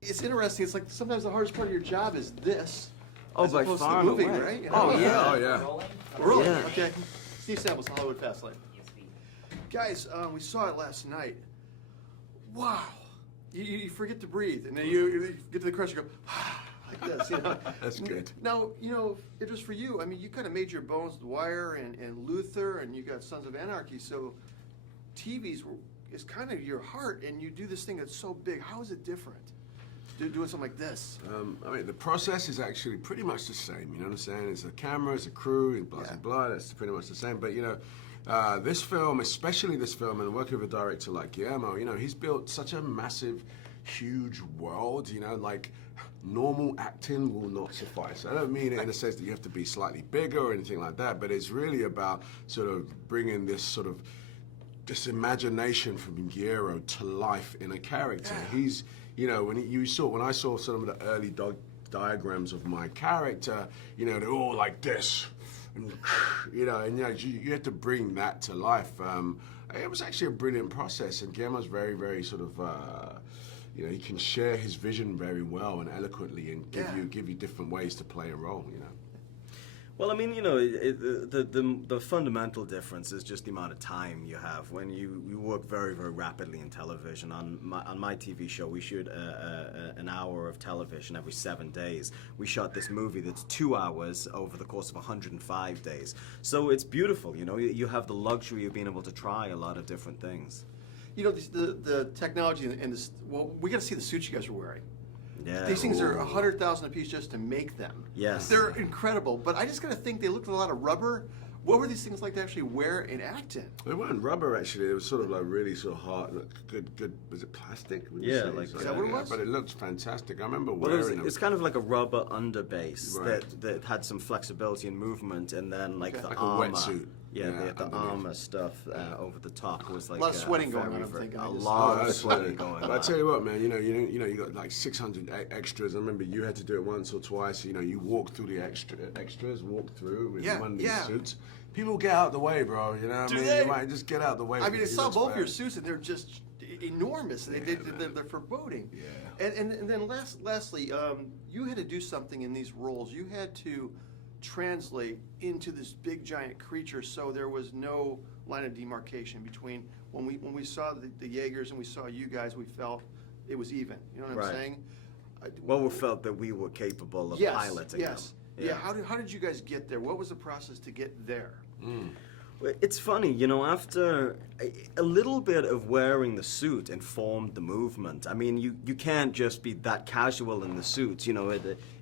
It's interesting. It's like sometimes the hardest part of your job is this. Oh, as by opposed far to and moving, away. right? You know? Oh, yeah. Oh, yeah. Really? Yeah. Okay. Steve Samples, Hollywood Fastlane. Guys, we saw it last night. Wow. You forget to breathe, and then you get to the crush, you go, like this. You know? That's good. Now, Idris, for you, I mean, you kind of made your bones with Wire and Luther, and you got Sons of Anarchy, so is kind of your heart, and you do this thing that's so big. How is it different? Doing something like this? I mean, the process is actually pretty much the same. You know what I'm saying? It's a camera, it's a crew, and blah, blah. That's pretty much the same. But this film, especially this film, and working with a director like Guillermo, he's built such a massive, huge world. Like normal acting will not suffice. I don't mean it in the sense that you have to be slightly bigger or anything like that. But it's really about sort of bringing this imagination from Guillermo to life in a character. He's when I saw some of the early diagrams of my character, they're all like this, and you have to bring that to life. It was actually a brilliant process, and Guillermo's very, very he can share his vision very well and eloquently, and give you different ways to play a role. Well, I mean, the fundamental difference is just the amount of time you have. When you work very, very rapidly in television, on my TV show, we shoot an hour of television every 7 days. We shot this movie that's 2 hours over the course of 105 days. So it's beautiful, you have the luxury of being able to try a lot of different things. The technology and this, well, we got to see the suits you guys are wearing. Yeah. These things are $100,000 a piece just to make them. Yes. They're incredible, but I just gotta think they looked a lot of rubber. What were these things like to actually wear and act in? They weren't rubber, actually. It was sort of like really sort of hard, good. Was it plastic? Yeah, like is that what it was? But it looked fantastic. I remember wearing them. It's kind of like a rubber underbase that had some flexibility and movement, and then like the armor. A wetsuit. Yeah, they had the armor stuff over the top. It was like a lot of sweating going on. I'm thinking a lot of sweating going on. I tell you what, man. You got like 600 extras. I remember you had to do it once or twice. You walk through the extras, walk through with one of these suits. People get out the way, bro. You know what I mean? They? You might just get out the way. I mean, I saw both your suits, and they're just enormous. They're foreboding. Yeah. And then lastly, you had to do something in these roles. You had to translate into this big giant creature, so there was no line of demarcation between when we saw the Jaegers and we saw you guys. We felt it was even. You know what I'm saying? Well, we felt that we were capable of piloting them. Yeah. How did you guys get there? What was the process to get there? It's funny, after a little bit of wearing the suit informed the movement. I mean, you can't just be that casual in the suits.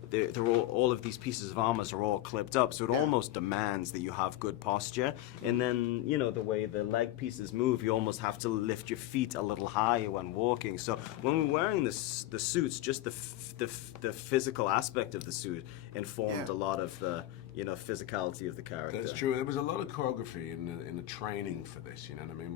They're all of these pieces of armor are all clipped up, so it almost demands that you have good posture. And then, the way the leg pieces move, you almost have to lift your feet a little higher when walking. So when we're wearing the suits, just the physical aspect of the suit informed a lot of the physicality of the character. That's true. There was a lot of choreography in the training for this. You know what I mean?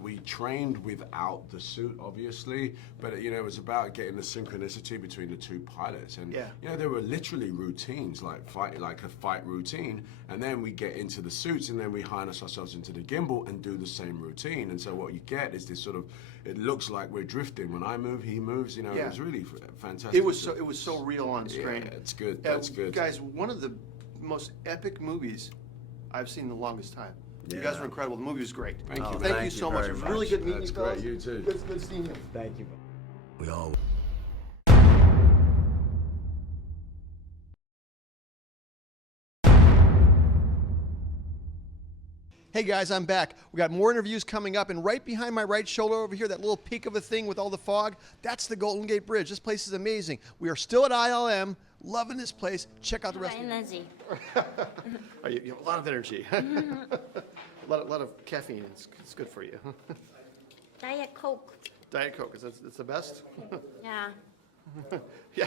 We trained without the suit, obviously, but it was about getting the synchronicity between the two pilots. And there were literally routines, like a fight routine, and then we get into the suits, and then we harness ourselves into the gimbal and do the same routine. And so what you get is this sort of, it looks like we're drifting. When I move, he moves. It was really fantastic. It was so real on screen. Yeah, it's good. That's good. Guys, one of the most epic movies I've seen in the longest time. You guys were incredible. The movie was great. Thank you. Thank you so much. It was really good meeting you. That's great. You too. Good seeing you. Thank you. We all. Hey guys, I'm back. We got more interviews coming up, and right behind my right shoulder over here, that little peak of a thing with all the fog, that's the Golden Gate Bridge. This place is amazing. We are still at ILM, loving this place. Check out the rest of energy. You have a lot of energy. a lot of caffeine. It's good for you. Diet Coke. Diet Coke, it's the best? Yeah. Yeah.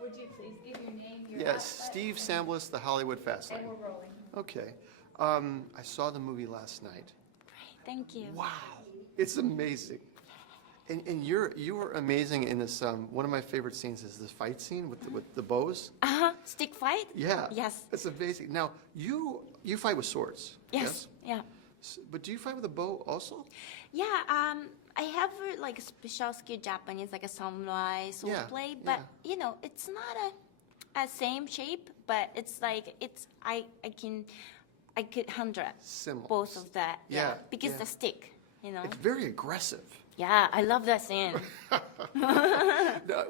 Would you please give your name, your Yes, outfit? Steve Samples, The Hollywood Fastlane. And we're rolling. Okay. I saw the movie last night. Great, thank you. Wow, it's amazing. And you were amazing in this. One of my favorite scenes is this fight scene with the bows. Stick fight? Yeah. Yes. It's amazing. Now you fight with swords. Yes. Yeah. But do you fight with a bow also? Yeah, I have like a special skill Japanese, like a samurai sword Yeah, blade, but yeah. you know, it's not a same shape, but it's like I could handle Similar. both of that. Yeah, because yeah. the stick, you know. It's very aggressive. Yeah, I love that scene.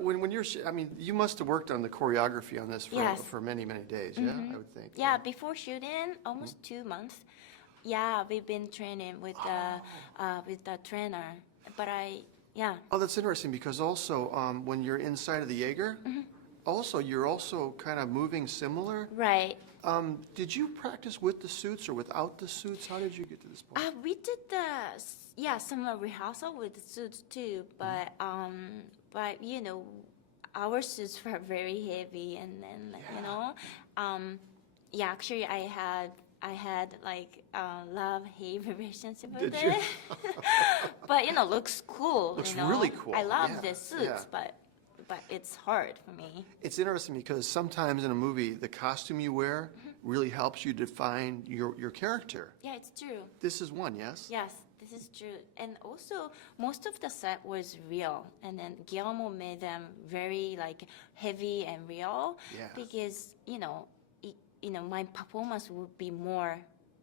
When you're, I mean, you must have worked on the choreography on this Yes. for many, many days, yeah, I would think. Yeah, before shooting, almost 2 months. Yeah, we've been training with the trainer, but yeah. Oh, that's interesting because also when you're inside of the Jaeger, also you're also kind of moving similar. Right. Did you practice with the suits or without the suits? How did you get to this point? We did some rehearsal with the suits too, but you know, our suits were very heavy, and then you know, yeah, actually I had like love-hate relationship with Did you? it, but you know, looks cool. Looks you know? really cool, I love yeah, the suits, yeah. but it's hard for me. It's interesting because sometimes in a movie, the costume you wear really helps you define your character. Yeah, it's true. This is one, yes? Yes, this is true. And also, most of the set was real. And then Guillermo made them very like heavy and real. Yeah. Because, you know, my performance would be more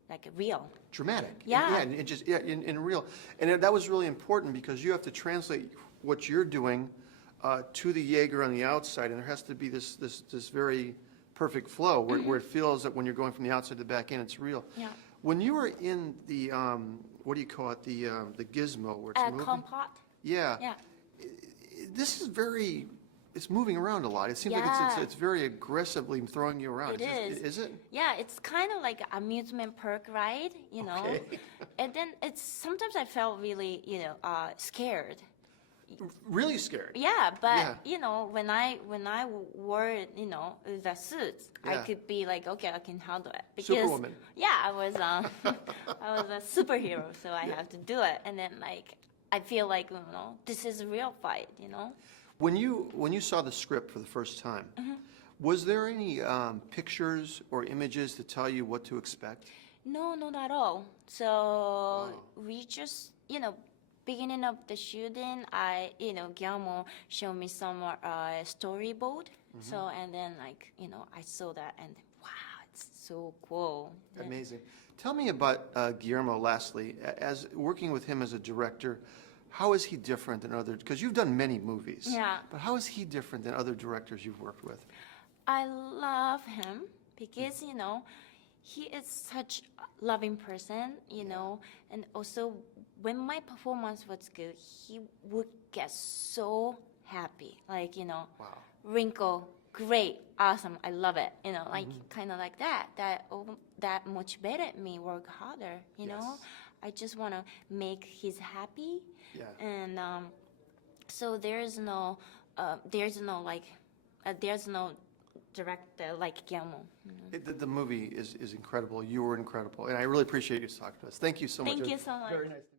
like real. Dramatic. Yeah. Yeah, and just, yeah, in real. And that was really important because you have to translate what you're doing to the Jaeger on the outside, and there has to be this very perfect flow where it feels that when you're going from the outside to the back in, it's real. Yeah. When you were in the, what do you call it, the gizmo where it's moving? Compot. Yeah. Yeah. This is very, it's moving around a lot. It seems like Yeah. it's very aggressively throwing you around. It is. Is it? Yeah, it's kind of like amusement park ride, you know. Okay. And then sometimes I felt really, scared. Really scared. Yeah, but Yeah. you know, when I wore, the suits, I Yeah. could be like, okay, I can handle it. Because, Superwoman. Yeah, I was I was a superhero, so I have to do it. And then like I feel like this is a real fight, you know. When you saw the script for the first time, was there any pictures or images to tell you what to expect? No, not at all. So we just, beginning of the shooting, Guillermo showed me some storyboard. So, and then I saw that and wow, it's so cool. Yeah. Amazing. Tell me about Guillermo lastly. As working with him as a director, how is he different than other, because you've done many movies. Yeah. But how is he different than other directors you've worked with? I love him because, he is such a loving person, and also when my performance was good, he would get so happy. Like, Wow. wrinkle, great, awesome, I love it. Kind of like that. That motivated me work harder, you know? Yes. I just want to make his happy. Yeah. And so there's no director like Guillermo. The movie is incredible. You were incredible. And I really appreciate you talking to us. Thank you so much. Thank It you was so much. Very nice.